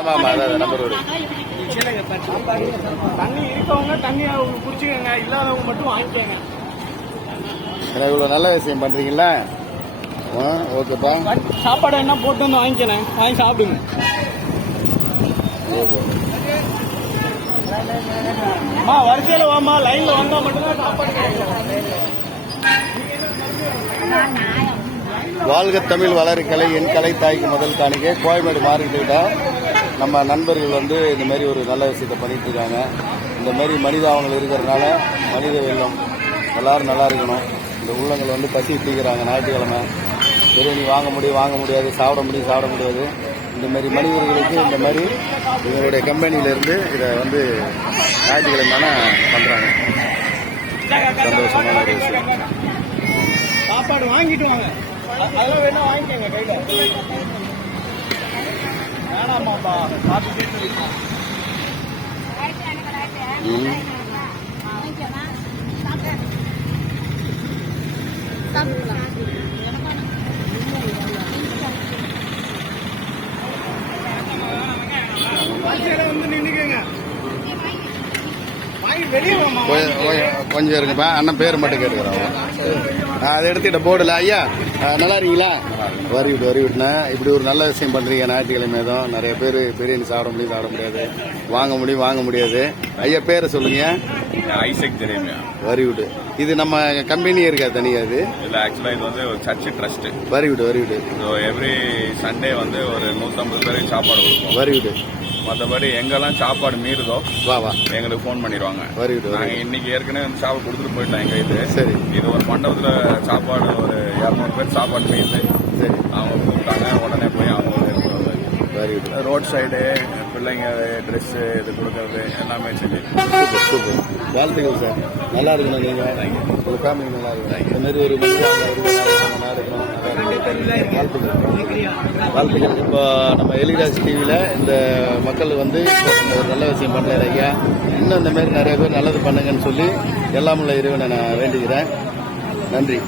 ஆமா ஆமா அதான் நம்பர் ஒரு தண்ணி இருக்கவங்க தண்ணியை குடிச்சுக்கோங்க இல்லாதவங்க மட்டும் வாங்கிக்கோங்க. எனக்கு இவ்வளோ நல்ல விஷயம் பண்ணுறீங்களா ஆ ஓகேப்பா. சாப்பாடு என்ன போட்டு வந்து வாங்கிக்கிறேன். வாங்கி சாப்பிடுங்க. அம்மா வரிசையில வாமா லைன்ல வந்தா மட்டும்தான் சாப்பாடு வாழ்க தமிழ் வளரு கலை என் கலை தாய்க்கு முதல் காணிக்கை. கோயம்பேடு மார்க்கெட்டுக்கிட்ட நம்ம நண்பர்கள் வந்து இந்த மாதிரி ஒரு நல்ல விஷயத்தை பண்ணிட்டு இருக்காங்க. இந்த மாதிரி மனிதாவங்கள் இருக்கிறதுனால மனித வெள்ளம் எல்லாரும் நல்லா இருக்கணும். இந்த உள்ளங்கள் வந்து பசி தீக்கிறாங்க ஞாயிற்றுக்கிழமை. பிரியாணி வாங்க முடியும் வாங்க முடியாது சாப்பிட முடியும் சாப்பிட முடியாது. இந்த மாதிரி மனிதர்களுக்கு இந்த மாதிரி எங்களுடைய கம்பெனியிலேருந்து இதை வந்து ஞாயிற்றுக்கிழமை பண்ணுறாங்க சந்தோஷமான ஒரு விஷயம். சாப்பாடு வாங்கிட்டு வாங்க. அதெல்லாம் வேணா வாங்கிக்கோங்க கையில். வேணாமாப்பா பார்த்து தீர்த்து வைப்போம். ம் வரிசையில வந்து நின்னுக்கோங்க வாங்கி வெளியே வாமா கொஞ்சம் இருங்கப்பா அண்ணன் பேர் மட்டும் கேட்டுக்கிறோம் அதை எடுத்துக்கிட்ட போர்டில் ஐயா நல்லா இருக்கீங்களா? வரி விட்டு வரி விட்டுனேன் இப்படி ஒரு நல்ல விஷயம் பண்ணுறீங்க ஞாயிற்றுக்கிழமை தான் நிறைய பேர் பிரியாணி சாப்பிட முடியும் சாப்பிட முடியாது. வாங்க முடியும் வாங்க முடியாது. ஐயா பேரை சொல்லுங்க. ஐசக் தெரியுமே வரி விடு இது நம்ம கம்பெனியே இருக்கா தனியாக இது இல்ல ஆக்சுவலா இது வந்து ஒரு சர்ச் ட்ரஸ்ட் வரி விடு வரி விடு எவ்ரி சண்டே வந்து ஒரு நூத்தம்பது பேருக்கு சாப்பாடு கொடுப்போம். வரி விடு மற்றபடி எங்கெல்லாம் சாப்பாடு மீறுதோ வா வா. எங்களுக்கு ஃபோன் பண்ணிடுவாங்க. வரி விடு வரி நாங்க விடு. இன்னைக்கு ஏற்கனவே வந்து சாப்பாடு கொடுத்துட்டு போயிட்டோம் எங்க இது சரி. இது ஒரு மண்டபத்துல சாப்பாடு ஒரு இரநூறு பேர் சாப்பாடு சரி. அவங்க கூப்பிட்டாங்க உடனே போய் அவங்க வரி விடு ரோட் சைடு பிள்ளைங்க ட்ரெஸ் இது கொடுக்கறது எல்லாமே செஞ்சு சூப்பர் சூப்பர். வாழ்த்துக்கள் சார் நல்லா இருக்கணும் நீங்க. ஒரு ஃபேமிலி நல்லா இருக்கணும். இந்த மாதிரி ஒரு நல்லா இருக்கணும். வாழ்த்துக்கள். வாழ்த்துக்கள். இப்போ நம்ம எலிராஜ் டிவியில் இந்த மக்கள் வந்து ஒரு நல்ல விஷயம் பண்ணுறாரு ஐயா. இன்னும் இந்த மாதிரி நிறைய பேர் நல்லது பண்ணுங்கன்னு சொல்லி எல்லாம் உள்ள இறைவனை நான் வேண்டிக்கிறேன் நன்றி.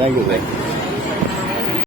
Thank you sir